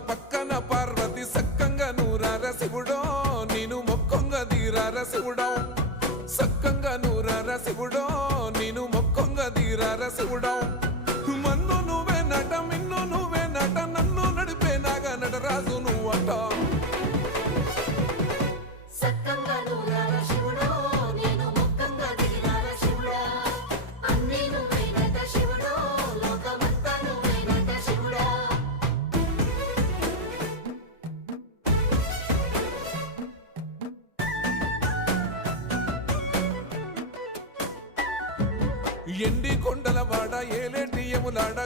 పక్కన పార్వతి సక్కంగా నూరార శివుడో నేను మొక్కంగా తీరార శివుడో సక్కంగా నూరార శివుడో నేను మొక్కంగా తీరార శివుడో మన్ను నువ్వే నట మిన్ను నువ్వే నట నన్ను నడిపే నాగా నటరాజు నువ్వట ఎండి కొండల వాడ ఏలేటి యములాడ